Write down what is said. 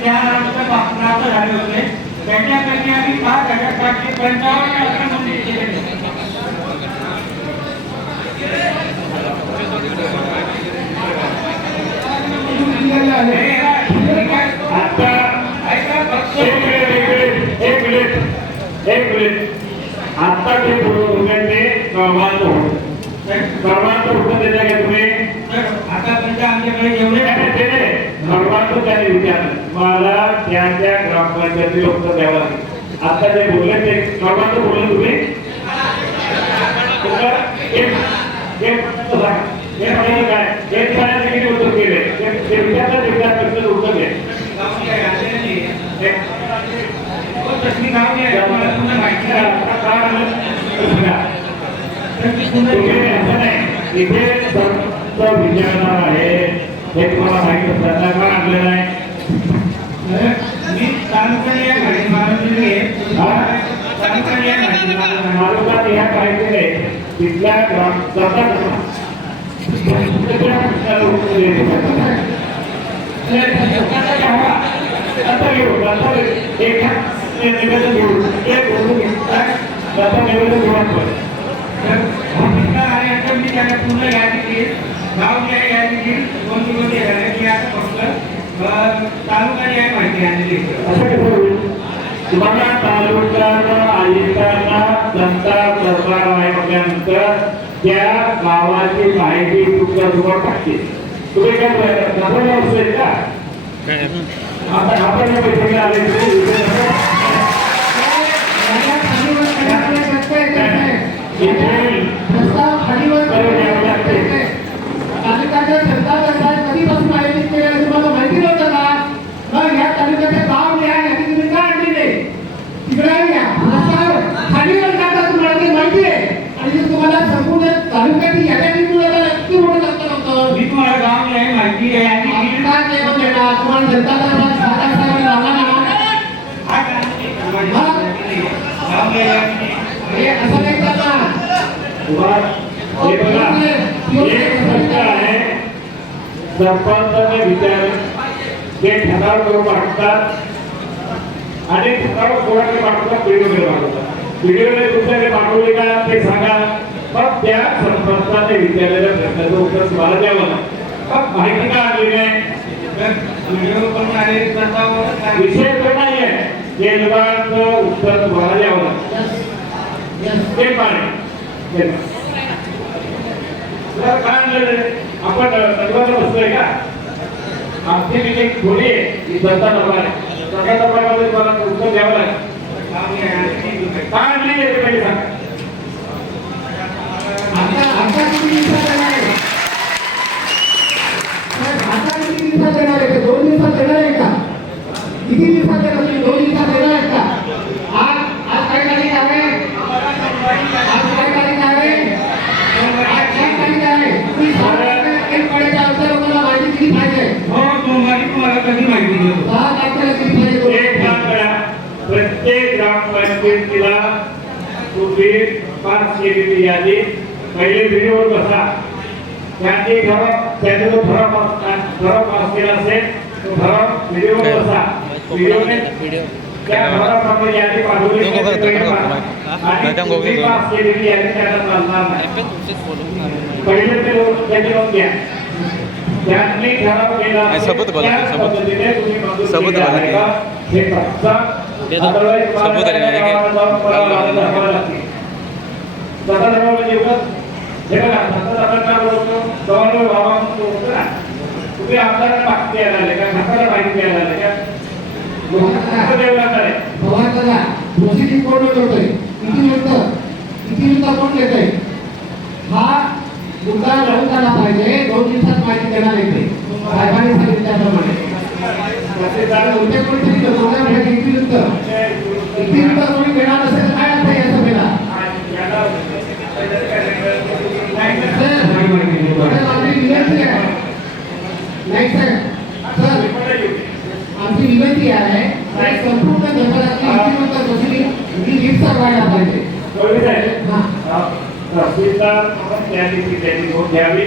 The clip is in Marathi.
चार झाले होते. त्याच्यापैकी आम्ही पाच हजार पंचावन्न केलेले आहेत. आता ऐका फक्त. एक मिनिट एक मिनिट एक मिनिट एक मिनिट. आता ते बोलत ते कळवाचं होतं. कळवाचं होतं त्याच्या काय तुम्ही तर आतापर्यंत आमच्याकडे जेवढे त्याने त्याने विचारलं तुम्हाला त्या त्या ग्रामपंचायतीला उत्तर द्यावं लागेल. आता जे बोलले ते सर्वांचं बोलले तुम्ही? किती उत्तर केले ते ते विचारतात उत्तर घे गावठी नाही तसली तुम्हाला माहिती आहे. इथे विचारणार आहे. हे तुम्हाला माहिती असताना का आणलेलं आहे. मी तालुक्यात पाहिजे तिथल्या ग्राम एक निवेदन घेऊ एक निवेदन पूर्ण यादी गाव आहे यादी. कोणती कोणती आहे की आता फक्त तालुका आहे. माहिती आणलेली तुम्हाला तालुक्याला आयुक्तांना जनता आहे म्हटल्यानंतर त्या गावाची माहिती तुमच्या जवळ टाकते. तुम्ही काय नफा असेल का? आता आपण या बैठकीला आले तुम्ही इथे इथे करून यावं लागते मी तुम्हाला गाव जे आहे माहिती आहे यादी केली. हा गाव जे आहे, गाव जे आहे यादी तुम्हाला हे बघा एक संस्था आहे सरपंचाने विचार ते ठराव करून पाठवतात आणि ठराव कोणाकडे पाठवतात व्हिडिओकडे पाठवतात व्हिडिओने तुमच्याकडे पाठवले का ते सांगा पण त्या सरपंचाने विचारलेल्या प्रश्नाचं उत्तर तुम्हाला द्यावं पण माहिती का आलेली आहे विषय पण नाही आहे केंद्राचं उत्तर तुम्हाला द्यावं. ते पाणी. काय आणलेलं आपण सर्वांना बसतोय का? आमची मी एक खोली आहे. ही दत्ता दरबार आहे. जनता दरबारमध्ये मला उत्तर द्यावं लागेल गाव जे आहे यादी केली. काय आणली आहे ते पहिले सांगा दोन दिवसात देणार आहे का किती दिवसात देणार तुम्ही दोन दिवसात देणार आहेत का आज आज काय तारीख आहे आज काय तारीख आहे आज काय तारीख आहे तुम्ही सांगा, एक महिन्याच्या अगोदर लोकांना माहिती किती पाहिजे हो सोमवारी तुम्हाला कधी माहिती देऊ दहा तारखेला किती पाहिजे एक काम करा प्रत्येक ग्रामपंचायतीला तुम्ही पास केलेली यादी. पहिले व्हिडिओवर बसा. त्यांनी ठराव त्यांनी जो ठराव पास ठराव पास केला असेल तो ठराव व्हिडिओवर बसा. व्हिडिओने त्या यादी पाठवली. आणि तुम्ही. पास केलेली त्यांना चालणार नाही. पहिले ते लोक त्यांनी लोक घ्या. त्यांनी ठराव केला नाही, असेल, सबूत बोला, सबूत. सबूत बोला. तुम्ही आमदारांना माहिती द्यायला आले का खासदारांना माहिती आले का प्रोसिडिंग कोण होतोय किती मिनिटं किती कोण हा मुद्दा आला पाहिजे दोन दिवसात माहिती देणार येते साहेबांनी सांगितलं त्याप्रमाणे तहसीलदार उद्या कोणीतरी दोघांना भेट किती मिनिटं किती मिनिटं कोणी घेणार असेल तर काय अर्थ आहे या सभेला? आपली विनंती आहे नाही सर सर आमची विनंती आहे संपूर्ण जगाची इतिवृत्त प्रोसिडिंग ही लीड व्हायला पाहिजे? हा. तहसीलदार त्या दिवशी त्यांनी घ्यावी.